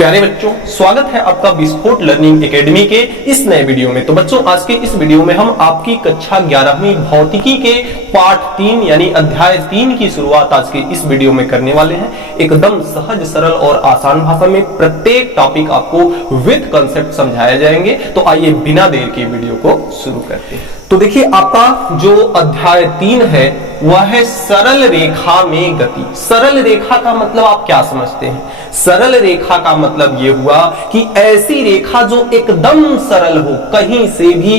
प्यारे बच्चों, स्वागत है आपका विस्फोट लर्निंग एकेडमी के इस नए वीडियो में। तो बच्चों, आज के इस वीडियो में हम आपकी कक्षा 11वीं भौतिकी के पाठ 3 यानी अध्याय 3 की शुरुआत आज के इस वीडियो में करने वाले हैं। एकदम सहज, सरल और आसान भाषा में प्रत्येक टॉपिक आपको विद कंसेप्ट समझाए जाएंगे। तो आइए बिना देर के वीडियो को शुरू करते हैं। तो देखिए, आपका जो अध्याय 3 है वह है सरल रेखा में गति। सरल रेखा का मतलब आप क्या समझते हैं? सरल रेखा का मतलब यह हुआ कि ऐसी रेखा जो एकदम सरल हो, कहीं से भी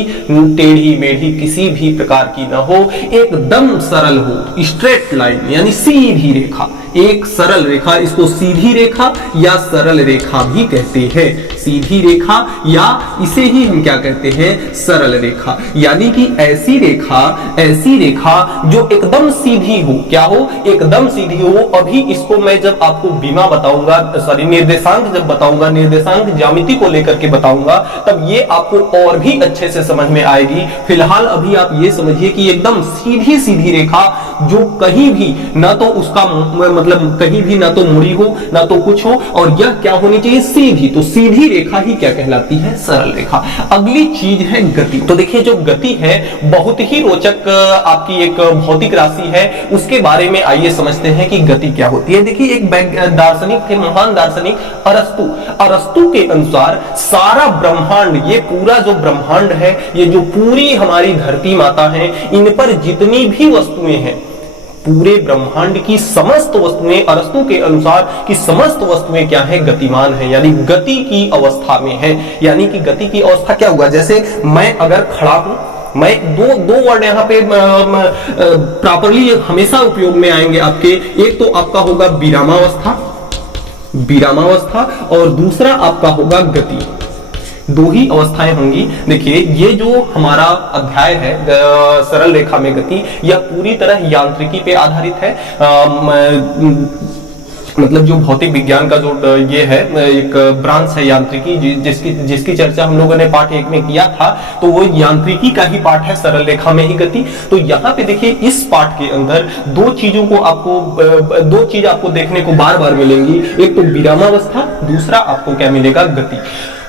टेढ़ी मेढ़ी किसी भी प्रकार की ना हो, एकदम सरल हो, स्ट्रेट लाइन यानी सीधी रेखा। एक सरल रेखा, इसको सीधी रेखा या सरल रेखा भी कहते हैं। सीधी रेखा या इसे ही हम क्या कहते हैं? सरल रेखा। यानी कि ऐसी रेखा जो एकदम सीधी हो। क्या हो? एकदम सीधी हो। अभी इसको मैं जब आपको बीमा बताऊंगा, सॉरी निर्देशांक जब बताऊंगा, निर्देशांक ज्यामिति को लेकर के बताऊंगा, तब ये आपको और भी अच्छे से समझ में आएगी। फिलहाल अभी आप ये समझिए कि एकदम सीधी सीधी रेखा जो कहीं भी ना तो उसका मतलब कहीं भी ना तो मुड़ी हो ना तो कुछ हो, और यह क्या होनी चाहिए? सीधी। तो सीधी रेखा ही क्या कहलाती है? सरल रेखा। अगली चीज है गति। तो देखिए, जो गति है बहुत ही रोचक आपकी एक भौतिक राशि है। उसके बारे में आइए समझते हैं कि गति क्या होती है। देखिए, एक दार्शनिक थे, महान दार्शनिक अरस्तु के अनुसार सारा ब्रह्मांड, ये पूरा जो ब्रह्मांड है, ये जो पूरी हमारी धरती माता है, इन पर जितनी भी वस्तुएं हैं, पूरे ब्रह्मांड की समस्त वस्तुएं अरस्तु के अनुसार की समस्त वस्तुएं क्या है? गतिमान है, यानी गति की अवस्था में है। यानी कि गति की अवस्था क्या हुआ? जैसे मैं अगर खड़ा हूं, मैं दो वर्ड यहाँ पे प्रॉपरली हमेशा उपयोग में आएंगे आपके। एक तो आपका होगा विरामावस्था और दूसरा आपका होगा गति। दो ही अवस्थाएं होंगी। देखिए, ये जो हमारा अध्याय है सरल रेखा में गति, यह पूरी तरह यांत्रिकी पे आधारित है। मतलब जो भौतिक विज्ञान का जो ये है एक ब्रांच है यांत्रिकी, जिसकी चर्चा हम लोगों ने पाठ 1 में किया था। तो वो यांत्रिकी का ही पाठ है, सरल रेखा में ही गति। तो यहाँ पे देखिए, इस पाठ के अंदर दो चीज आपको देखने को बार बार मिलेंगी। एक तो विरामावस्था, दूसरा आपको क्या मिलेगा? गति।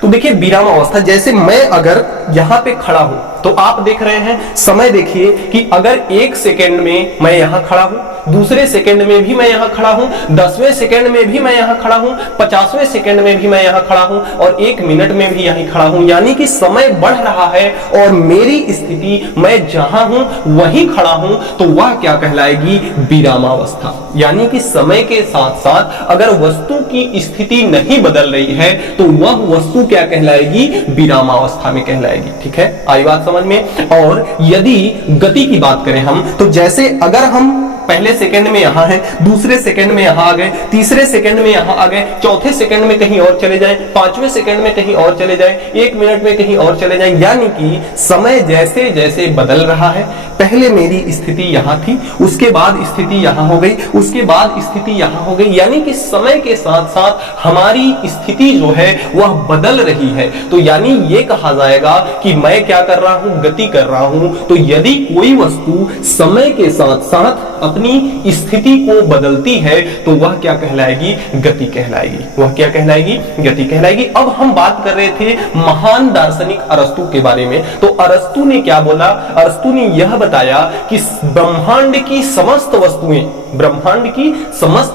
तो देखिए, विरामावस्था, जैसे मैं अगर यहाँ पे खड़ा हूं तो आप देख रहे हैं, समय देखिए कि अगर 1 सेकेंड में मैं यहां खड़ा हूं, दूसरे सेकंड में भी मैं यहां खड़ा हूं, 10वें सेकंड में भी मैं यहां खड़ा हूं, 50वें सेकंड में भी मैं यहां खड़ा हूं और 1 मिनट में भी यहीं खड़ा हूं। यानी कि समय बढ़ रहा है और मेरी स्थिति, मैं जहां हूं वहीं खड़ा हूं, तो वह क्या कहलाएगी? विरामावस्था। यानी कि समय के साथ साथ अगर वस्तु की स्थिति नहीं बदल रही है तो वह वस्तु क्या कहलाएगी? विरामावस्था में कहलाएगी। ठीक है, आई बात समझ में। और यदि गति की बात करें हम, तो जैसे अगर हम पहले सेकंड में यहां है, दूसरे सेकंड में यहां आ गए, तीसरे सेकंड में यहां आ गए, चौथे सेकंड में कहीं और चले जाएं, 5वें सेकंड में कहीं और चले जाएं, 1 मिनट में कहीं और चले जाएं। यानी कि समय जैसे जैसे बदल रहा है, पहले मेरी स्थिति यहां थी, उसके बाद स्थिति यहां हो गई, उसके बाद स्थिति यहां हो गई। यानी कि समय के साथ साथ हमारी स्थिति जो है वह बदल रही है। तो यानी ये कहा जाएगा कि मैं क्या कर रहा हूं? गति कर रहा हूं। तो यदि कोई वस्तु समय के साथ साथ अपनी स्थिति को बदलती है तो वह क्या कहलाएगी? गति कहलाएगी। वह क्या कहलाएगी? गति कहलाएगी। अब हम बात कर रहे थे महान दार्शनिक अरस्तु के बारे में। तो अरस्तु ने क्या बोला? अरस्तु ने यह बताया कि ब्रह्मांड की समस्त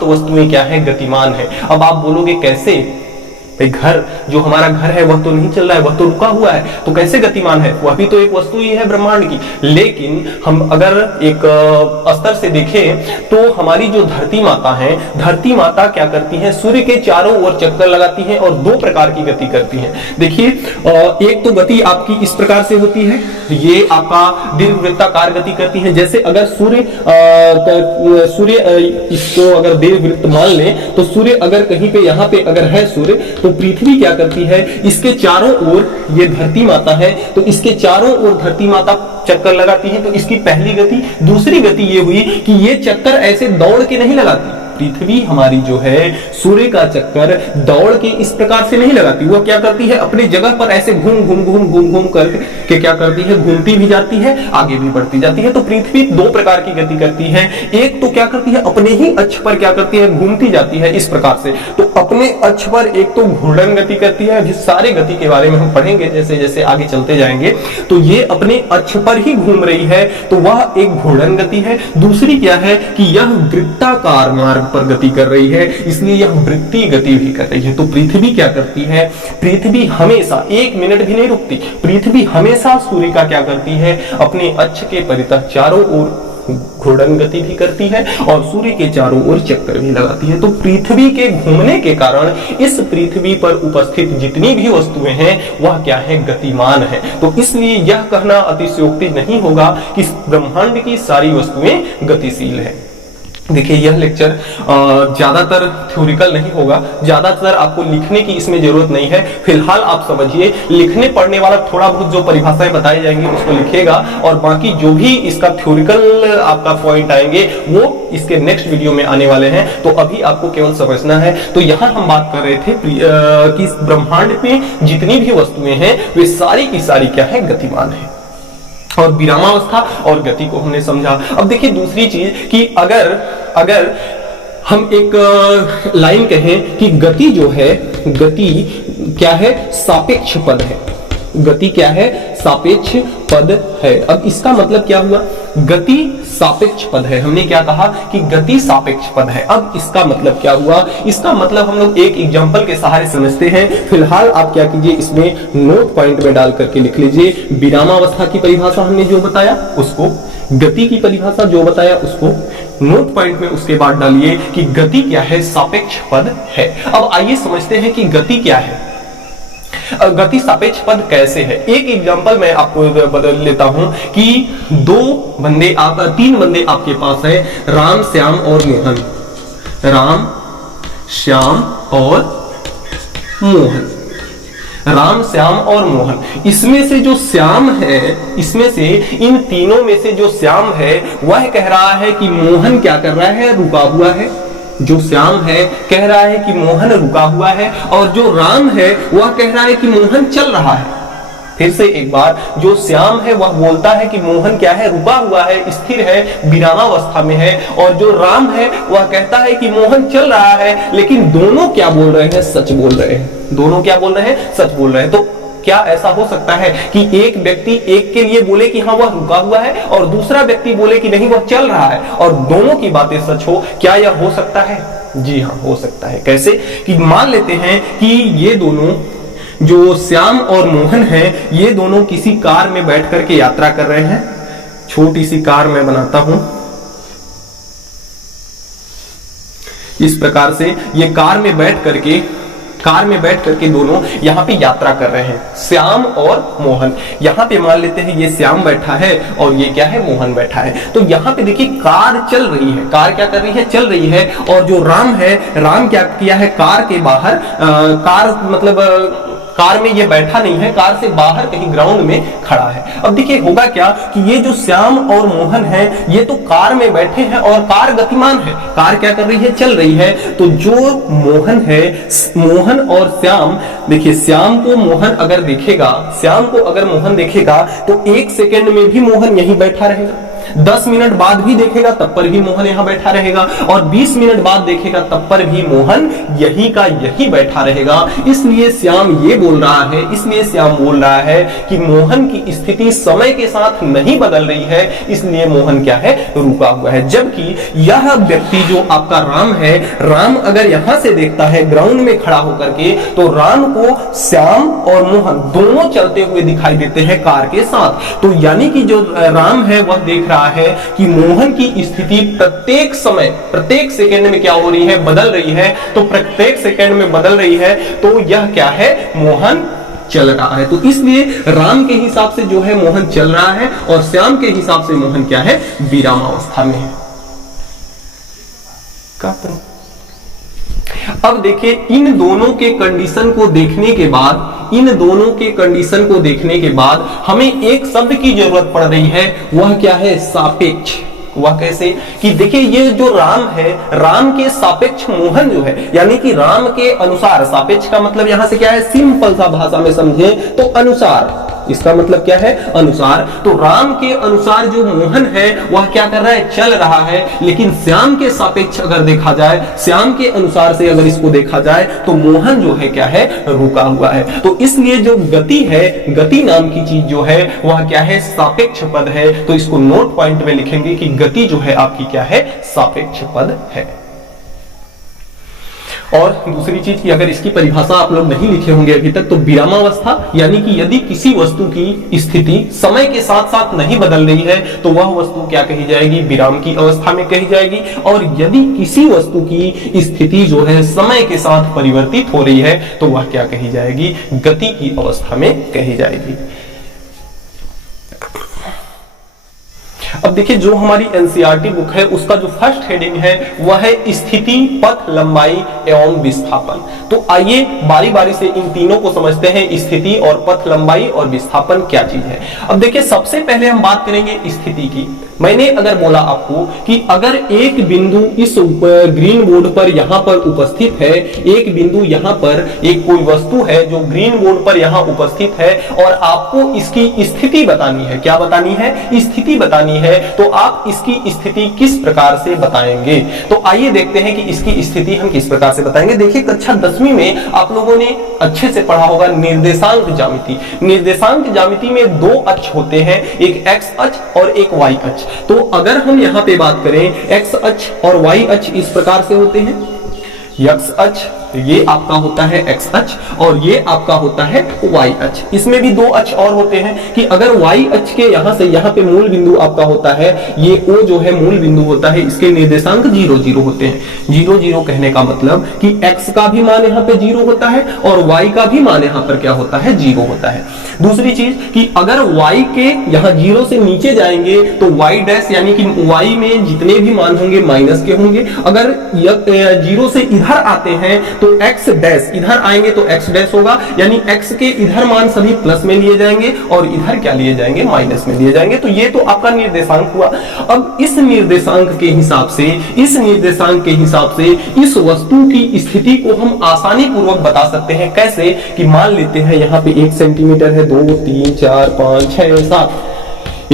वस्तुएं क्या है? गतिमान है। अब आप बोलोगे कैसे? भाई, घर जो हमारा घर है वह तो नहीं चल रहा है, वह तो रुका हुआ है, तो कैसे गतिमान है? वह भी तो एक वस्तु ही है ब्रह्मांड की। लेकिन हम अगर एक स्तर से देखें तो हमारी जो धरती माता है, धरती माता क्या करती है? सूर्य के चारों ओर चक्कर लगाती है और 2 प्रकार की गति करती है। देखिए, एक तो गति आपकी इस प्रकार से होती है, ये आपका दीर्घवृत्ताकार गति करती है। जैसे अगर सूर्य इसको अगर दीर्घवृत्त मान लें, तो सूर्य अगर कहीं पे यहाँ पे अगर है सूर्य, तो पृथ्वी क्या करती है? इसके चारों ओर, ये धरती माता है तो इसके चारों ओर धरती माता चक्कर लगाती है। तो इसकी पहली गति। दूसरी गति ये हुई कि ये चक्कर ऐसे दौड़ के नहीं लगाती, पृथ्वी हमारी जो है सूर्य का चक्कर दौड़ के इस प्रकार से नहीं लगाती, वो क्या करती है अपनी जगह पर ऐसे घूम घूम घूम घूम घूम करके क्या करती है, घूमती भी जाती है, आगे भी बढ़ती जाती है। तो पृथ्वी दो प्रकार की गति करती है, एक तो क्या करती है अपने ही अक्ष पर क्या करती है, घूमती जाती है इस प्रकार से। तो अपने अक्ष पर एक तो घूर्णन गति करती है, जिस सारे गति के बारे में हम पढ़ेंगे जैसे जैसे आगे चलते जाएंगे, तो ये अपने अक्ष पर ही घूम रही है, तो वह एक घूर्णन गति है। दूसरी क्या है कि यह वृत्ताकार मार्ग पर गति कर रही है, इसलिए यह वृत्तीय गति भी कर रही है। तो पृथ्वी क्या करती है, पृथ्वी हमेशा एक मिनट भी नहीं रुकती, पृथ्वी हमेशा सूर्य का क्या करती है, अपने अक्ष के परितः चारों ओर घूर्णन गति भी करती है और सूर्य के चारों ओर चक्कर भी लगाती है। तो पृथ्वी के घूमने के कारण इस पृथ्वी पर उपस्थित जितनी भी वस्तुएं हैं वह क्या है, गतिमान है। तो इसलिए यह कहना अतिशयोक्ति नहीं होगा कि ब्रह्मांड की सारी वस्तुएं गतिशील है। देखिए यह लेक्चर ज्यादातर थ्योरिकल नहीं होगा, ज्यादातर आपको लिखने की इसमें जरूरत नहीं है। फिलहाल आप समझिए, लिखने पढ़ने वाला थोड़ा बहुत जो परिभाषाएं बताई जाएंगी उसको लिखेगा और बाकी जो भी इसका थ्योरिकल आपका पॉइंट आएंगे वो इसके नेक्स्ट वीडियो में आने वाले हैं। तो अभी आपको केवल समझना है। तो यहाँ हम बात कर रहे थे कि ब्रह्मांड में जितनी भी वस्तुएं हैं वे सारी की सारी क्या है, गतिमान है। और विरामावस्था और गति को हमने समझा। अब देखिए दूसरी चीज कि अगर हम एक लाइन कहें कि गति जो है, गति क्या है, सापेक्ष पद है। गति क्या है, सापेक्ष पद है। अब इसका मतलब क्या हुआ, गति सापेक्ष पद है। हमने क्या कहा कि गति सापेक्ष पद है। अब इसका मतलब क्या हुआ, इसका मतलब हम लोग एक एग्जांपल के सहारे समझते हैं। फिलहाल आप क्या कीजिए, इसमें नोट पॉइंट में डाल करके लिख लीजिए, विरामावस्था की परिभाषा हमने जो बताया उसको, गति की परिभाषा जो बताया उसको नोट पॉइंट में उसके बाद डालिए कि गति क्या है, सापेक्ष पद है। अब आइए समझते हैं कि गति क्या है, गति सापेक्ष पद कैसे है। एक एग्जांपल मैं आपको बदल लेता हूं कि तीन बंदे आपके पास है, राम, श्याम और मोहन। राम, श्याम और मोहन, राम, श्याम और मोहन। इसमें से जो श्याम है, इसमें से इन तीनों में से जो श्याम है वह कह रहा है कि मोहन क्या कर रहा है, रुका हुआ है। जो श्याम है कह रहा है कि मोहन रुका हुआ है, और जो राम है वह कह रहा है कि मोहन चल रहा है। फिर से एक बार, जो श्याम है वह बोलता है कि मोहन क्या है, रुका हुआ है, स्थिर है, विरामावस्था में है, और जो राम है वह कहता है कि मोहन चल रहा है। लेकिन दोनों क्या बोल रहे हैं, सच बोल रहे हैं। दोनों क्या बोल रहे हैं, सच बोल रहे हैं। तो क्या ऐसा हो सकता है कि एक व्यक्ति एक के लिए बोले कि हाँ वह रुका हुआ है और दूसरा व्यक्ति बोले कि नहीं वह चल रहा है, और दोनों की बातें सच हो? क्या यह हो सकता है? जी हाँ, हो सकता है। कैसे कि मान लेते हैं कि ये दोनों, जो श्याम और मोहन हैं, ये दोनों किसी कार में बैठ करके यात्रा कर रहे हैं। छोटी सी कार मैं बनाता हूं इस प्रकार से, ये कार में बैठ करके दोनों यहाँ पे यात्रा कर रहे हैं, श्याम और मोहन। यहाँ पे मान लेते हैं ये श्याम बैठा है और ये क्या है, मोहन बैठा है। तो यहाँ पे देखिए कार चल रही है, कार क्या कर रही है, चल रही है। और जो राम है, राम क्या किया है, कार के बाहर, कार में ये बैठा नहीं है, कार से बाहर कहीं ग्राउंड में खड़ा है। अब देखिए होगा क्या कि ये जो श्याम और मोहन है ये तो कार में बैठे हैं और कार गतिमान है, कार क्या कर रही है, चल रही है। तो जो मोहन है, मोहन और श्याम, देखिए श्याम को मोहन अगर देखेगा, श्याम को अगर मोहन देखेगा तो 1 सेकेंड में भी मोहन यहीं बैठा रहेगा, 10 मिनट बाद भी देखेगा तब पर भी मोहन यहां बैठा रहेगा, और 20 मिनट बाद देखेगा तब पर भी मोहन यही का यही बैठा रहेगा। इसलिए श्याम ये बोल रहा है, इसलिए श्याम बोल रहा है कि मोहन की स्थिति समय के साथ नहीं बदल रही है, इसलिए मोहन क्या है, रुका हुआ है। जबकि यह व्यक्ति जो आपका राम है, राम अगर यहां से देखता है ग्राउंड में खड़ा होकर के, तो राम को श्याम और मोहन दोनों चलते हुए दिखाई देते हैं कार के साथ। तो यानी कि जो राम है वह देख रहा है कि मोहन की स्थिति प्रत्येक समय, प्रत्येक सेकंड में क्या हो रही है, बदल रही है। तो प्रत्येक सेकंड में बदल रही है, तो यह क्या है, मोहन चल रहा है। तो इसलिए राम के हिसाब से जो है मोहन चल रहा है, और श्याम के हिसाब से मोहन क्या है, विरामावस्था में है। अब देखिए इन दोनों के कंडीशन को देखने के बाद, हमें एक शब्द की जरूरत पड़ रही है, वह क्या है, सापेक्ष। वह कैसे कि देखिए ये जो राम है, राम के सापेक्ष मोहन जो है, यानी कि राम के अनुसार, सापेक्ष का मतलब यहां से क्या है, सिंपल सा भाषा में समझे तो अनुसार, इसका मतलब क्या है, अनुसार। तो राम के अनुसार जो मोहन है वह क्या कर रहा है, चल रहा है। लेकिन श्याम के सापेक्ष अगर देखा जाए, श्याम के अनुसार से अगर इसको देखा जाए तो मोहन जो है क्या है, रुका हुआ है। तो इसलिए जो गति है, गति नाम की चीज जो है वह क्या है, सापेक्ष पद है। तो इसको नोट पॉइंट में लिखेंगे कि गति जो है आपकी क्या है, सापेक्ष पद है। और दूसरी चीज की अगर इसकी परिभाषा आप लोग नहीं लिखे होंगे अभी तक, तो विरामावस्था, यानी कि यदि किसी वस्तु की स्थिति समय के साथ साथ नहीं बदल रही है तो वह वस्तु क्या कही जाएगी, विराम की अवस्था में कही जाएगी। और यदि किसी वस्तु की स्थिति जो है समय के साथ परिवर्तित हो रही है तो वह क्या कही जाएगी, गति की अवस्था में कही जाएगी। अब देखिए जो हमारी एनसीईआरटी बुक है उसका जो फर्स्ट हेडिंग है वह है स्थिति, पथ, लंबाई एवं विस्थापन। तो आइए बारी बारी से इन तीनों को समझते हैं, स्थिति और पथ, लंबाई और विस्थापन क्या चीज है। अब देखिए सबसे पहले हम बात करेंगे स्थिति की। मैंने अगर बोला आपको कि अगर एक बिंदु इस ग्रीन बोर्ड पर यहां पर उपस्थित है, एक बिंदु यहां पर एक कोई वस्तु है जो ग्रीन बोर्ड पर यहां उपस्थित है और आपको इसकी स्थिति बतानी है, क्या बतानी है, स्थिति बतानी है, तो आप इसकी स्थिति किस प्रकार से बताएंगे। तो आइए देखते हैं कि इसकी स्थिति हम किस प्रकार से बताएंगे। देखिए कक्षा 10वीं में आप लोगों ने अच्छे से पढ़ा होगा निर्देशांक ज्यामिति। निर्देशांक ज्यामिति में दो अक्ष होते हैं, एक एक्स अक्ष और एक वाई अक्ष। तो अगर हम यहां पे बात करें, एक्स अक्ष और वाई अक्ष इस प्रकार से होते हैं, एक्स अक्ष ये आपका होता है एक्स अक्ष और ये आपका होता है वाई अक्ष। इसमें भी दो अक्ष और होते हैं कि अगर वाई अक्ष के यहां से यहां पे मूल बिंदु आपका होता है, ये ओ जो है मूल बिंदु होता है, इसके निर्देशांक 0 0 होते हैं। 0 0 कहने का मतलब कि x का भी मान यहां पे 0 होता है और y का भी मान यहां पर क्या होता है, 0 होता है। दूसरी चीज कि अगर y के यहां 0 से नीचे जाएंगे तो y डैश यानी कि y में जितने भी मान होंगे माइनस के होंगे। अगर 0 से इधर आते हैं तो x डैश, इधर आएंगे तो x डैश होगा, यानी x के इधर मान सभी प्लस में लिए जाएंगे और इधर क्या लिए जाएंगे, माइनस में लिए जाएंगे। तो ये तो आपका निर्देशांक हुआ। अब इस निर्देशांक के हिसाब से, इस निर्देशांक के हिसाब से इस वस्तु की स्थिति को हम आसानी पूर्वक बता सकते हैं। कैसे कि मान लेते हैं यहाँ पे 1 सेंटीमीटर है, 2 3 4 5 6 7,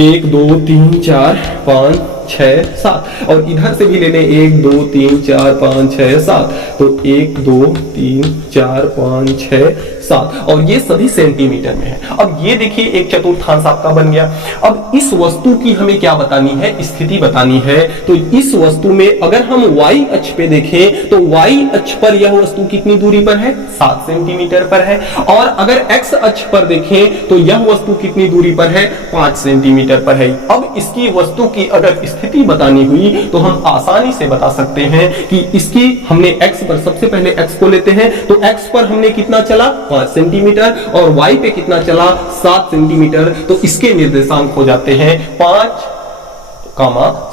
1 2 3 4 5 6 7 और इधर से भी ले लें 1 2 3 4 5 6 7, तो 1 2 3 4 5 6 7 और ये सभी सेंटीमीटर में है। अब ये देखिए एक चतुर्थांश आपका बन गया। अब इस वस्तु की हमें क्या बतानी है, स्थिति बतानी है। तो इस वस्तु में अगर हम y अक्ष पे देखें तो y अक्ष पर यह वस्तु कितनी दूरी पर है, 7 सेंटीमीटर पर है। और अगर x अक्ष पर देखें तो यह वस्तु कितनी दूरी पर है, 5 सेंटीमीटर पर है। अब इसकी वस्तु की अगर स्थिति बतानी हुई तो हम आसानी से बता सकते हैं कि इसकी हमने x पर, सबसे पहले x को लेते हैं, तो x पर हमने कितना चला, 5 सेंटीमीटर और y पे कितना चला, 7 सेंटीमीटर। तो इसके निर्देशांक हो जाते हैं 5,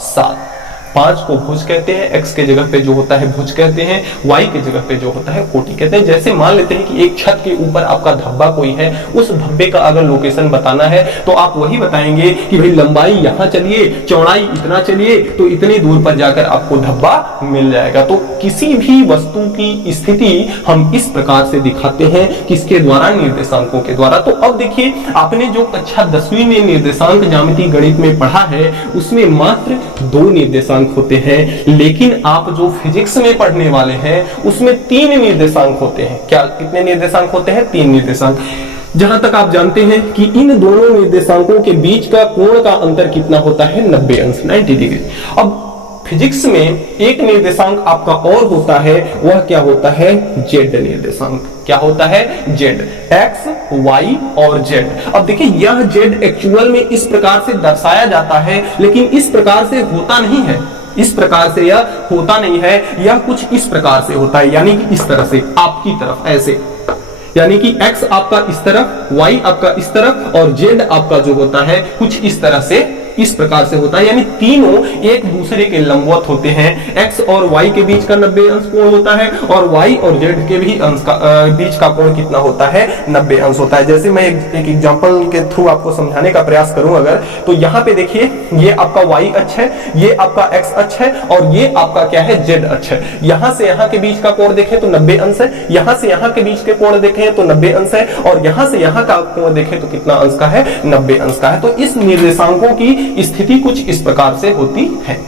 7। 5 को भुज कहते हैं, x के जगह पे जो होता है भुज कहते हैं, y के जगह पे जो होता है कोटि कहते हैं। जैसे मान लेते हैं कि एक छत के ऊपर आपका धब्बा कोई है, उस धब्बे का अगर लोकेशन बताना है तो आप वही बताएंगे कि भाई लंबाई यहाँ चलिए, चौड़ाई इतना चलिए, तो इतनी दूर पर जाकर आपको धब्बा मिल जाएगा। तो किसी भी वस्तु की स्थिति हम इस प्रकार से दिखाते हैं, किसके द्वारा, निर्देशांकों के द्वारा। तो अब देखिए आपने जो कक्षा 10वीं में निर्देशांक ज्यामिति गणित में पढ़ा है उसमें मात्र 2 निर्देशांक होते हैं, लेकिन आप जो फिजिक्स में पढ़ने वाले हैं उसमें 3 निर्देशांक होते हैं। क्या, कितने निर्देशांक होते हैं, 3 निर्देशांक। जहां तक आप जानते हैं कि इन दोनों निर्देशांकों के बीच का कोण का अंतर कितना होता है, 90 अंश, 90 डिग्री। अब फिजिक्स में एक निर्देशांक आपका और होता है, वह क्या होता है, जेड निर्देशांक। क्या होता है, जेड, एक्स, वाई और जेड। अब देखिए यह जेड एक्चुअल में इस प्रकार से दर्शाया जाता है, लेकिन इस प्रकार से होता नहीं है, इस प्रकार से यह होता नहीं है, यह कुछ इस प्रकार से होता है, यानी कि इस तरह से आपकी तरफ ऐसे, यानी कि x आपका इस तरफ, y आपका इस तरफ और z आपका जो होता है कुछ इस तरह से इस प्रकार से होता है, यानी तीनों एक दूसरे के लंबवत होते हैं। x और y के बीच का 90 अंश कोण होता है और y और z के भी बीच का कोण कितना होता है, 90 अंश होता है। जैसे मैं एक एग्जांपल के थ्रू आपको समझाने का प्रयास करूं अगर, तो यहाँ पे देखिए ये आपका y अक्ष है, ये आपका x अक्ष है और ये आपका क्या है, z अक्ष है। यहां से यहां के बीच का कोण देखें तो 90 अंश है, यहां से यहां के बीच के कोण देखें तो 90 अंश है और यहां से यहां का कोण देखें तो कितना अंश का है, 90 अंश का है। तो इस निर्देशांकों की स्थिति कुछ इस प्रकार से होती है।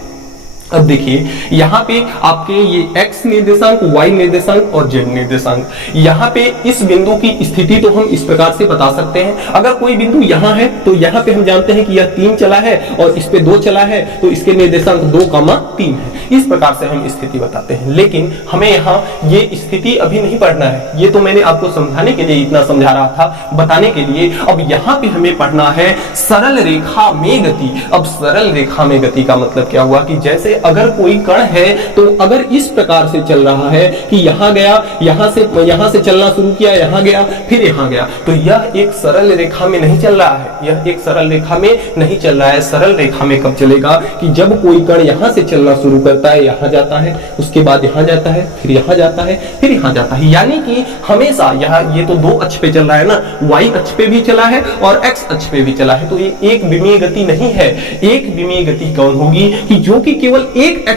अब देखिए यहाँ पे आपके ये x निर्देशांक, y निर्देशांक और z निर्देशांक, यहाँ पे इस बिंदु की स्थिति तो हम इस प्रकार से बता सकते हैं। अगर कोई बिंदु यहाँ है तो यहाँ पे हम जानते हैं कि यह 3 चला है और इस पे 2 चला है, तो इसके निर्देशांक 2,3 है। इस प्रकार से हम स्थिति बताते हैं। लेकिन हमें यहाँ ये स्थिति अभी नहीं पढ़ना है, ये तो मैंने आपको समझाने के लिए इतना समझा रहा था, बताने के लिए। अब यहाँ पे हमें पढ़ना है सरल रेखा में गति। अब सरल रेखा में गति का मतलब क्या हुआ कि जैसे अगर कोई कण है तो अगर इस प्रकार से चल रहा है कि यहां गया, यहां से चलना शुरू किया, यहां गया, फिर यहां गया, तो यह एक सरल रेखा में नहीं चल रहा है, यह एक सरल रेखा में नहीं चल रहा है। सरल रेखा में कब चलेगा कि जब कोई कण यहां से चलना शुरू करता है, यहां जाता है, उसके बाद यहां जाता है, फिर यहां जाता है, फिर यहां जाता है। यानी कि हमेशा यहां ये तो 2 अक्ष पे चल रहा है ना, y अक्ष पे भी चला है और x अक्ष पे भी चला है, तो ये एक विमीय गति नहीं है। एक विमीय गति कौन होगी कि जो कि केवल एक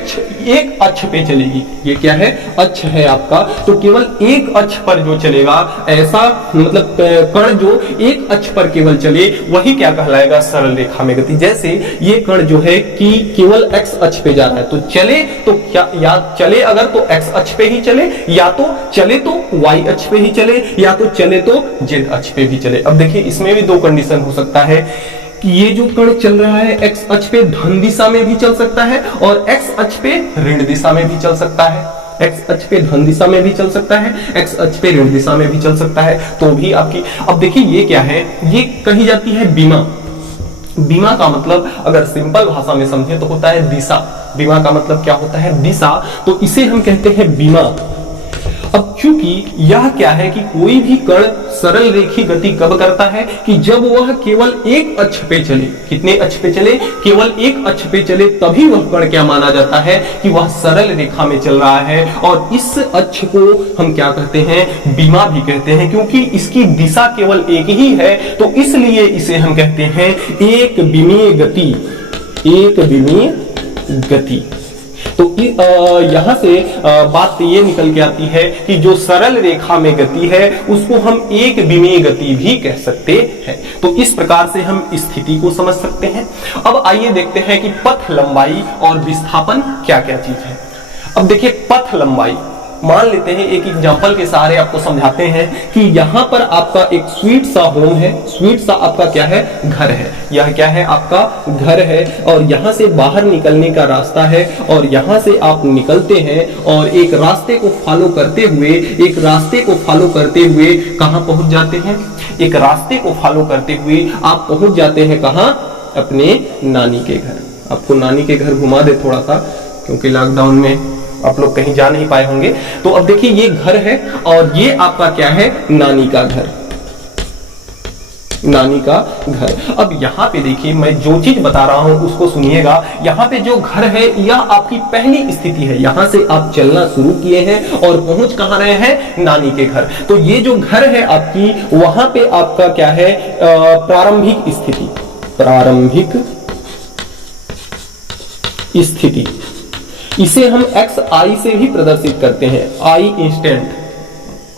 अक्ष पे चलेगी। ये क्या है, अक्ष है आपका, तो केवल एक अक्ष पर जो चलेगा, ऐसा मतलब कण जो एक अक्ष पर केवल चले, वही क्या कहलाएगा, सरल रेखा में गति। जैसे ये कण जो है कि केवल x अक्ष पे जा रहा है, तो चले तो क्या, या चले अगर तो x अक्ष पे ही चले, या तो चले तो y अक्ष पे ही चले, या तो चले तो z अक्ष पे भी चले। अब देखिए इसमें भी 2 कंडीशन हो सकता है कि ये जो कण चल रहा है x अक्ष पे धन दिशा में भी चल सकता है और x अक्ष पे ऋण दिशा में भी चल सकता है। x अक्ष पे धन दिशा में भी चल सकता है, x अक्ष पे ऋण दिशा में भी चल सकता है, तो भी आपकी। अब देखिए ये क्या है, ये कही जाती है बीमा। बीमा का मतलब अगर सिंपल भाषा में समझे तो होता है दिशा। बीमा का मतलब क्या होता है, दिशा, तो इसे हम कहते हैं बीमा। अब चूंकि यह क्या है कि कोई भी कण सरल रेखी गति कब करता है कि जब वह केवल एक अक्ष पे चले। कितने अक्ष पे चले, केवल एक अक्ष पे चले, तभी वह कण क्या माना जाता है कि वह सरल रेखा में चल रहा है। और इस अक्ष को हम क्या कहते हैं, बीमा भी कहते हैं, क्योंकि इसकी दिशा केवल एक ही है, तो इसलिए इसे हम कहते हैं एक विमीय गति। एक विमीय गति। तो यहां से बात ये निकल के आती है कि जो सरल रेखा में गति है उसको हम एक विमीय गति भी कह सकते हैं। तो इस प्रकार से हम स्थिति को समझ सकते हैं। अब आइए देखते हैं कि पथ लंबाई और विस्थापन क्या क्या चीज है। अब देखिए पथ लंबाई, मान लेते हैं एक एग्जांपल के सहारे आपको समझाते हैं कि यहां पर आपका एक स्वीट सा होम है। स्वीट सा आपका क्या है, घर है। यह क्या है, आपका घर है और यहां से बाहर निकलने का रास्ता है और यहां से आप निकलते हैं और एक रास्ते को फॉलो करते हुए कहां पहुंच जाते हैं, एक रास्ते को फॉलो करते हुए आप पहुंच जाते हैं कहां, अपने नानी के घर। आपको नानी के घर घुमा दे थोड़ा सा, क्योंकि लॉकडाउन में आप लोग कहीं जा नहीं पाए होंगे। तो अब देखिए ये घर है और ये आपका क्या है, नानी का घर। नानी का घर। अब यहाँ पे देखिए मैं जो चीज बता रहा हूं उसको सुनिएगा। यहाँ पे जो घर है यह आपकी पहली स्थिति है। यहाँ से आप चलना शुरू किए हैं और पहुंच कहाँ रहे हैं, नानी के घर। तो ये जो घर है आपकी, वहां पे आपका क्या है, प्रारंभिक स्थिति। प्रारंभिक स्थिति, इसे हम XI से भी प्रदर्शित करते हैं। I इंस्टेंट,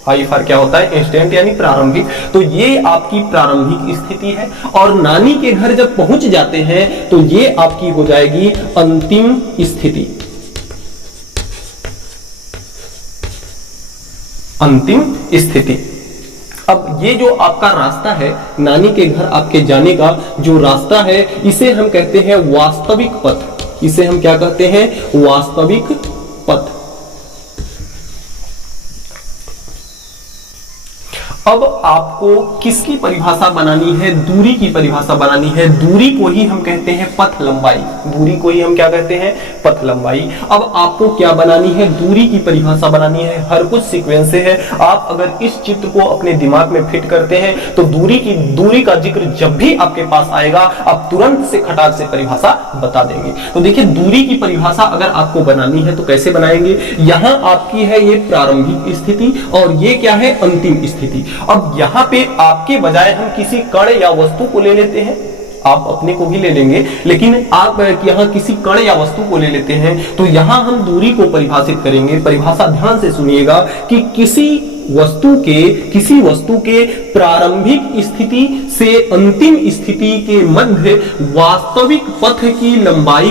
I फॉर क्या होता है, इंस्टेंट यानी प्रारंभिक। तो ये आपकी प्रारंभिक स्थिति है और नानी के घर जब पहुंच जाते हैं तो ये आपकी हो जाएगी अंतिम स्थिति। अंतिम स्थिति। अब ये जो आपका रास्ता है नानी के घर आपके जाने का जो रास्ता है, इसे हम कहते हैं वास्तविक पथ। इसे हम क्या कहते हैं, वास्तविक पथ। अब आपको किसकी परिभाषा बनानी है? दूरी की परिभाषा बनानी है। दूरी को ही हम कहते हैं पथ लंबाई। दूरी को ही हम क्या कहते हैं? पथ लंबाई। अब आपको क्या बनानी है? दूरी की परिभाषा बनानी है। हर कुछ सीक्वेंस से है। आप अगर इस चित्र को अपने दिमाग में फिट करते हैं तो दूरी का जिक्र जब भी आपके पास आएगा आप तुरंत से खटाक से परिभाषा बता देंगे। तो देखिए, दूरी की परिभाषा अगर आपको बनानी है तो कैसे बनाएंगे? यहां आपकी है ये प्रारंभिक स्थिति और ये क्या है? अंतिम स्थिति। अब यहां पे आपके बजाय हम किसी कण या वस्तु को ले लेते हैं, आप अपने को भी ले लेंगे, लेकिन आप यहां किसी कण या वस्तु को ले लेते हैं तो यहां हम दूरी को परिभाषित करेंगे। परिभाषा ध्यान से सुनिएगा कि किसी वस्तु के प्रारंभिक स्थिति से अंतिम स्थिति के मध्य वास्तविक पथ की लंबाई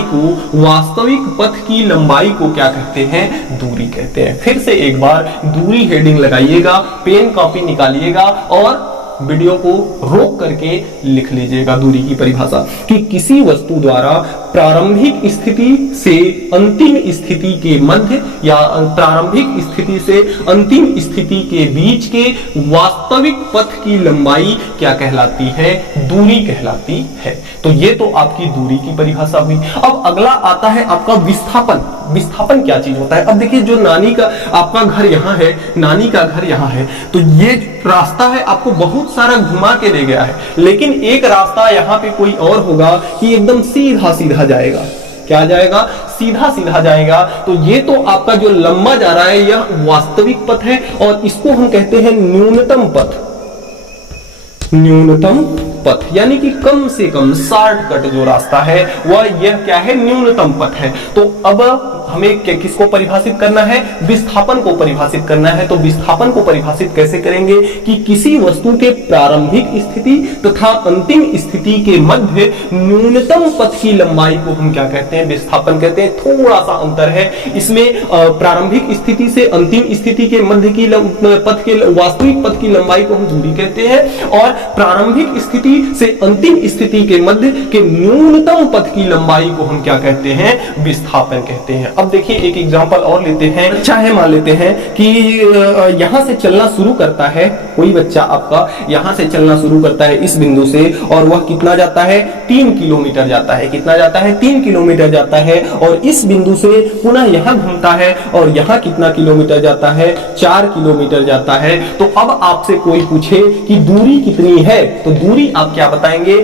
को क्या कहते हैं? दूरी कहते हैं। फिर से एक बार दूरी हेडिंग लगाइएगा, पेन कॉपी निकालिएगा और वीडियो को रोक करके लिख लीजिएगा दूरी की परिभाषा कि किसी वस्तु द्वारा प्रारंभिक स्थिति से अंतिम स्थिति के मध्य या प्रारंभिक स्थिति से अंतिम स्थिति के बीच के वास्तविक पथ की लंबाई क्या कहलाती है? दूरी कहलाती है। तो ये तो आपकी दूरी की परिभाषा हुई। अब अगला आता है आपका विस्थापन। विस्थापन क्या चीज होता है? अब देखिए, जो नानी का आपका घर यहाँ है, नानी का घर यहाँ है, तो ये रास्ता है आपको बहुत सारा घुमा के ले गया है, लेकिन एक रास्ता यहाँ पे कोई और होगा कि एकदम सीधा सीधा जाएगा। क्या जाएगा? सीधा सीधा जाएगा। तो ये तो आपका जो लंबा जा रहा है यह वास्तविक पथ है और इसको हम कहते हैं न्यूनतम पथ। न्यूनतम पथ यानी कि कम से कम शॉर्टकट जो रास्ता है वह यह क्या है? न्यूनतम पथ है। तो अब हमें किसको परिभाषित करना है? विस्थापन को परिभाषित करना है। तो विस्थापन को परिभाषित कैसे करेंगे कि किसी वस्तु के प्रारंभिक स्थिति तथा अंतिम स्थिति के मध्य न्यूनतम पथ की लंबाई को हम क्या कहते हैं? विस्थापन कहते हैं। थोड़ा सा अंतर है इसमें, प्रारंभिक स्थिति से अंतिम स्थिति के मध्य की वास्तविक पथ की लंबाई को हम दूरी कहते हैं और प्रारंभिक स्थिति से अंतिम स्थिति के मध्य के न्यूनतम पथ की लंबाई को हम क्या कहते हैं? विस्थापन कहते हैं। अब देखिए, एक एग्जांपल और लेते हैं। अच्छा है, मान लेते हैं कि यहां से चलना शुरू करता है कोई बच्चा आपका, यहां से चलना शुरू करता है इस बिंदु से और वह कितना जाता है? 3 किलोमीटर जाता है। कितना जाता है? 3 किलोमीटर जाता है और इस बिंदु से पुनः यहां घूमता है और यहां कितना किलोमीटर जाता है? 4 किलोमीटर जाता है। तो अब आपसे कोई पूछे कि दूरी कितनी है, तो दूरी आप क्या बताएंगे?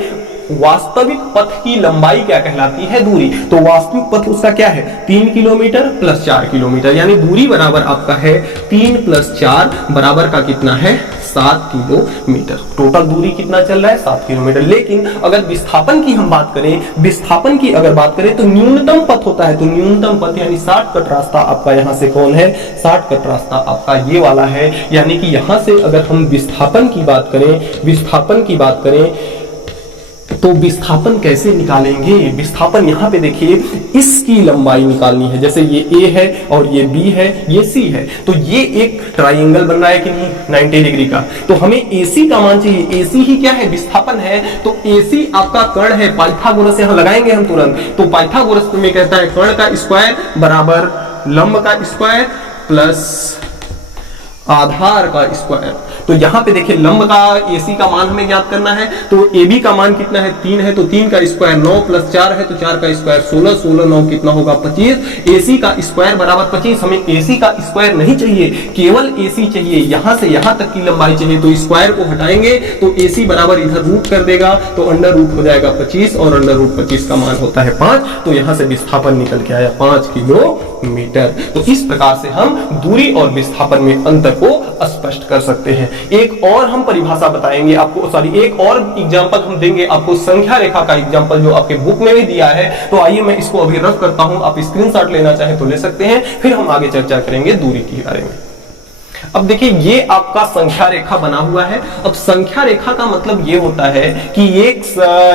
वास्तविक पथ की लंबाई क्या कहलाती है? दूरी। तो वास्तविक पथ उसका क्या है? 3 किलोमीटर प्लस 4 किलोमीटर, यानी दूरी बराबर आपका है 3 प्लस 4 बराबर का कितना है? 7 किलोमीटर। टोटल दूरी कितना चल रहा है? 7 किलोमीटर। लेकिन अगर विस्थापन की हम बात करें, विस्थापन की अगर बात करें तो न्यूनतम पथ होता है। तो न्यूनतम पथ यानी शॉर्टकट रास्ता आपका यहां से कौन है? शॉर्टकट रास्ता आपका ये वाला है। यानी कि यहां से अगर हम विस्थापन की बात करें तो विस्थापन कैसे निकालेंगे? विस्थापन यहाँ पे देखिए, इसकी लंबाई निकालनी है। जैसे ये A है और ये B है, ये C है, तो ये एक ट्राइंगल बन रहा है कि नहीं 90 डिग्री का। तो हमें AC का मान चाहिए। AC ही क्या है? विस्थापन है। तो AC आपका कर्ण है। पाइथागोरस यहाँ लगाएंगे हम तुरंत। तो पाइथागोरस में कहता है कर्ण का स्क्वायर बराबर लंब का स्क्वायर प्लस आधार का स्क्वायर। तो यहां पे देखिए, लंब का AC का मान हमें ज्ञात करना है। तो AB का मान कितना है? 3 है, तो 3 का स्क्वायर 9 प्लस 4 है, तो 4 का स्क्वायर 16, 16 9 कितना होगा? 25। AC का स्क्वायर बराबर 25। हमें AC का स्क्वायर नहीं चाहिए, केवल AC चाहिए। यहां से यहां तक की लंबाई चाहिए, तो स्क्वायर को हटाएंगे तो AC बराबर इधर रूट कर देगा, तो अंडर रूट हो जाएगा 25 और अंडर रूट 25 का मान होता है 5। तो यहां से विस्थापन निकल के आया 5 किलोमीटर। तो इस प्रकार से हम दूरी और विस्थापन में अंतर को स्पष्ट कर सकते हैं। एक और हम परिभाषा बताएंगे आपको, एक और एग्जांपल हम देंगे आपको, संख्या रेखा का एग्जांपल जो आपके बुक में भी दिया है। तो आइए मैं इसको अभी रफ करता हूं, आप स्क्रीनशॉट लेना चाहे तो ले सकते हैं, फिर हम आगे चर्चा करेंगे दूरी के बारे में। अब देखिए, ये आपका संख्या रेखा बना हुआ है। अब संख्या रेखा का मतलब ये होता है कि एक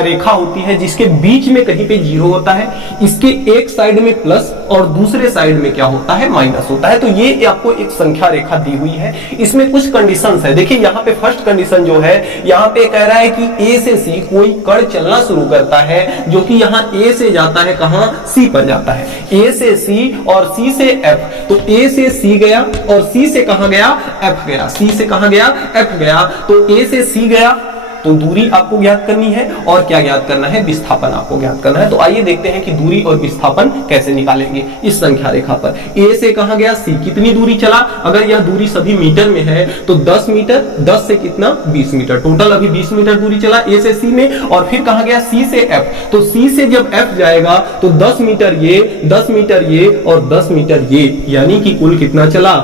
रेखा होती है जिसके बीच में कहीं पे 0 होता है, इसके एक साइड में प्लस और दूसरे साइड में क्या होता है? माइनस होता है। तो ये आपको एक संख्या रेखा दी हुई है। इसमें कुछ कंडीशंस है। देखिए, यहाँ पे फर्स्ट कंडीशन जो है, यहाँ पे कह रहा है कि A से C कोई कण चलना शुरू करता है, जो कि यहाँ A से जाता है, कहां? C पर जाता है। A से C और C से F। तो A से C गया और C से कहां गया? गया, F गया, C से कहां गया, F गया, तो A से C गया, तो दूरी आपको ज्ञात करनी है और क्या ज्ञात करना है, विस्थापन आपको ज्ञात करना है। तो आइए देखते हैं कि दूरी और विस्थापन कैसे निकालेंगे इस संख्या रेखा पर। A से कहां गया, C कितनी दूरी चला, अगर यह दूरी सभी मीटर में है तो 10 मीटर, 10 से कितना 20 मीटर, टोटल अभी 20 मीटर दूरी चला A से C में। और फिर कहां गया, C से F, तो C से जब F जाएगा तो 10 मीटर ये, 10 मीटर ये और 10 मीटर ये, यानी कि कुल कितना चला,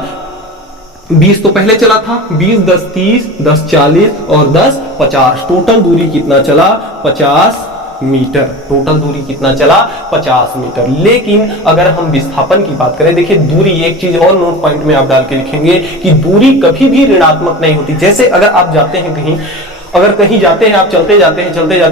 20 तो पहले चला था, 20 10 30, 10 40 और 10 50, टोटल दूरी कितना चला, 50 मीटर, टोटल दूरी कितना चला, 50 मीटर। लेकिन अगर हम विस्थापन की बात करें, देखिए दूरी, एक चीज और नोट पॉइंट में आप डाल के लिखेंगे कि दूरी कभी भी ऋणात्मक नहीं होती। जैसे अगर आप जाते हैं कहीं, अगर कहीं जाते हैं आप, चलते जाते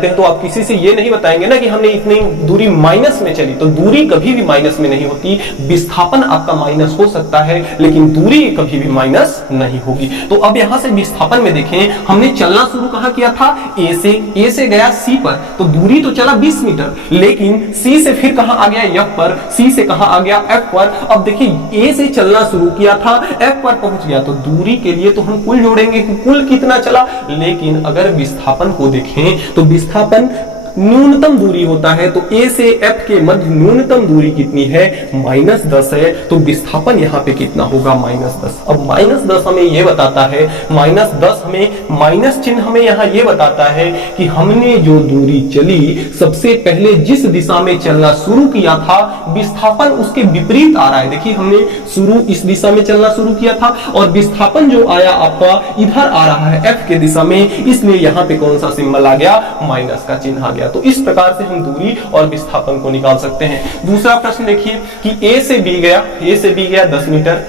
हैं तो आप किसी से ये नहीं बताएंगे ना कि हमने इतनी दूरी माइनस में चली, तो दूरी कभी भी माइनस में नहीं होती। विस्थापन आपका माइनस हो सकता है लेकिन दूरी कभी भी माइनस नहीं होगी। तो अब यहां से विस्थापन में देखें, हमने चलना शुरू कहां किया था, A से गया C पर, तो दूरी तो चला 20 मीटर, लेकिन C से फिर कहां आ गया, F पर, C से कहां आ गया, F पर। अब देखिए A से चलना शुरू किया था, F पर पहुंच गया, तो दूरी के लिए तो हम कुल जोड़ेंगे कि कुल कितना चला। लेकिन अगर विस्थापन को देखें तो विस्थापन न्यूनतम दूरी होता है, तो A से F के मध्य न्यूनतम दूरी कितनी है, -10 है, तो विस्थापन यहाँ पे कितना होगा, -10। अब -10 हमें ये बताता है, -10 हमें, माइनस चिन्ह हमें यहाँ ये बताता है कि हमने जो दूरी चली, सबसे पहले जिस दिशा में चलना शुरू किया था, विस्थापन उसके विपरीत आ रहा है। देखिए हमने शुरू इस दिशा में चलना शुरू किया था और विस्थापन जो आया आपका इधर आ रहा है F के दिशा में, इसलिए यहाँ पे कौन सा सिंबल आ गया, माइनस का चिन्ह आ गया। तो इस प्रकार से हम दूरी और विस्थापन को निकाल सकते हैं। दूसरा प्रश्न देखिए कि A से B गया 10 मीटर,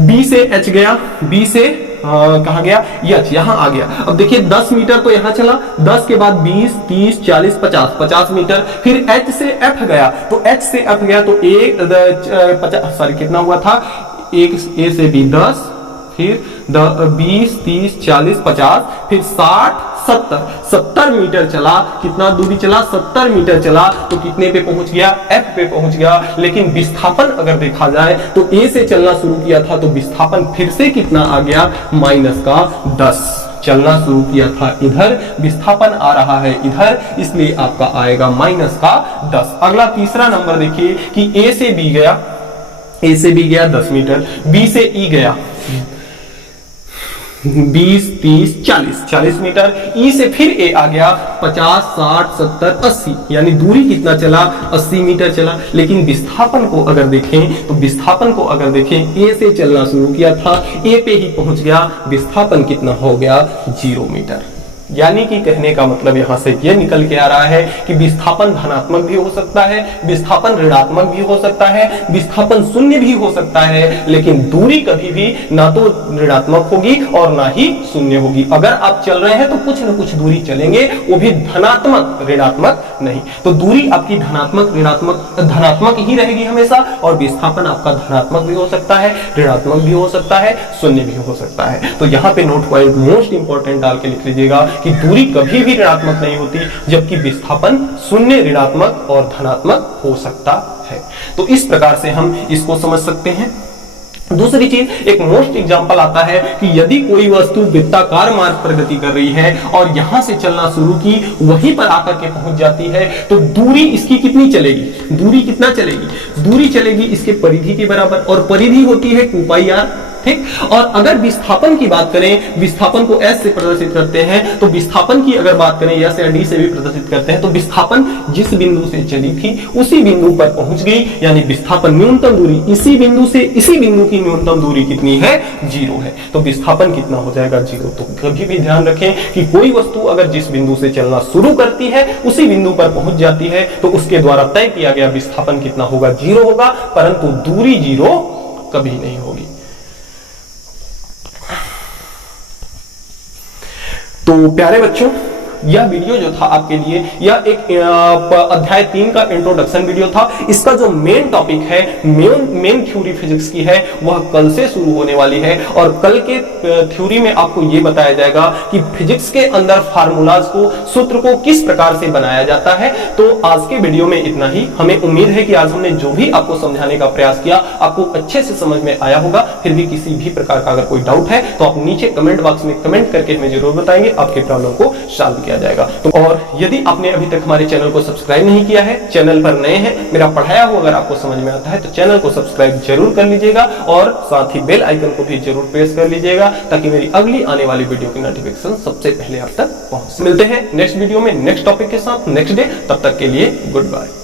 B से H गया, B से कहां गया, H यहां आ गया। अब देखिए 10 मीटर तो यहां चला, 10 के बाद 20 30 40 50 मीटर, फिर H से F गया, तो H से F गया तो कितना हुआ था, A से B 10, फिर 20 30 40 50, फिर 60 70 मीटर चला, कितना दूरी चला, 70 मीटर चला, तो कितने पे पहुंच गया, F पे पहुंच गया। लेकिन विस्थापन अगर देखा जाए तो A से चलना शुरू किया था, तो विस्थापन फिर से कितना आ गया, -10। चलना शुरू किया था इधर, विस्थापन आ रहा है इधर, इसलिए आपका आएगा -10। अगला तीसरा नंबर देखिए कि A से B गया 10 मीटर, B से E गया 20 30 40 मीटर, E से फिर A आ गया 50 60 70 80, यानी दूरी कितना चला, 80 मीटर चला। लेकिन विस्थापन को अगर देखें तो A से चलना शुरू किया था, A पे ही पहुंच गया, विस्थापन कितना हो गया, 0 मीटर। यानी कि कहने का मतलब यहां से यह निकल के आ रहा है कि विस्थापन धनात्मक भी हो सकता है, विस्थापन ऋणात्मक भी हो सकता है, विस्थापन शून्य भी हो सकता है, लेकिन दूरी कभी भी ना तो ऋणात्मक होगी और ना ही शून्य होगी। अगर आप चल रहे हैं तो कुछ न कुछ दूरी चलेंगे, वो भी धनात्मक, ऋणात्मक नहीं। तो दूरी आपकी धनात्मक ही रहेगी हमेशा, और विस्थापन आपका धनात्मक भी हो सकता है, ऋणात्मक भी हो सकता है, शून्य भी हो सकता है। तो यहाँ पे नोट पॉइंट मोस्ट इंपॉर्टेंट डाल के लिख लीजिएगा कि दूरी कभी भी ऋणात्मक नहीं होती, जबकि विस्थापन शून्य, ऋणात्मक और धनात्मक हो सकता है। तो इस प्रकार से हम इसको समझ सकते हैं। दूसरी चीज, एक मोस्ट एग्जांपल आता है कि यदि कोई वस्तु वृत्ताकार मार्ग पर गति कर रही है और यहां से चलना शुरू की, वहीं पर आकर के पहुंच जाती है, तो दूरी इसकी कितनी चलेगी, दूरी कितना चलेगी, दूरी चलेगी इसके परिधि के बराबर, और परिधि होती है 2πr, ठीक। और अगर विस्थापन की बात करें, विस्थापन को S से प्रदर्शित करते हैं, तो विस्थापन की अगर बात करें S या D से भी प्रदर्शित करते हैं, तो विस्थापन जिस बिंदु से चली थी उसी बिंदु पर पहुंच गई, यानी विस्थापन न्यूनतम दूरी इसी बिंदु से इसी बिंदु की न्यूनतम दूरी कितनी है, 0 है। तो विस्थापन कितना हो जाएगा, 0। तो कभी भी ध्यान रखें कि कोई वस्तु अगर जिस बिंदु से चलना शुरू करती है उसी बिंदु पर पहुंच जाती है, तो उसके द्वारा तय किया गया विस्थापन कितना होगा, 0 होगा, परंतु दूरी 0 कभी नहीं होगी। तो प्यारे बच्चों, यह वीडियो जो था आपके लिए यह एक अध्याय 3 का इंट्रोडक्शन वीडियो था। इसका जो मेन टॉपिक है, मेन थ्योरी फिजिक्स की है, वह कल से शुरू होने वाली है और कल के थ्योरी में आपको यह बताया जाएगा कि फिजिक्स के अंदर फार्मूलाज को, सूत्र को किस प्रकार से बनाया जाता है। तो आज के वीडियो में इतना ही। हमें उम्मीद है कि आज हमने जो भी आपको समझाने का प्रयास किया आपको अच्छे से समझ में आया होगा। फिर भी किसी भी प्रकार का अगर कोई डाउट है तो आप नीचे कमेंट बॉक्स में कमेंट करके हमें जरूर बताएंगे, आपके प्रॉब्लम को सॉल्व किया जाएगा। तो और यदि आपने अभी तक हमारे चैनल को सब्सक्राइब नहीं किया है, चैनल पर नए हैं, मेरा पढ़ाया हुआ अगर आपको समझ में आता है तो चैनल को सब्सक्राइब जरूर कर लीजिएगा और साथ ही बेल आइकन को भी जरूर प्रेस कर लीजिएगा ताकि मेरी अगली आने वाली वीडियो की नोटिफिकेशन सबसे पहले आप तक पहुंच। मिलते हैं नेक्स्ट वीडियो में नेक्स्ट टॉपिक के साथ नेक्स्ट डे। तब तक के लिए गुड बाय।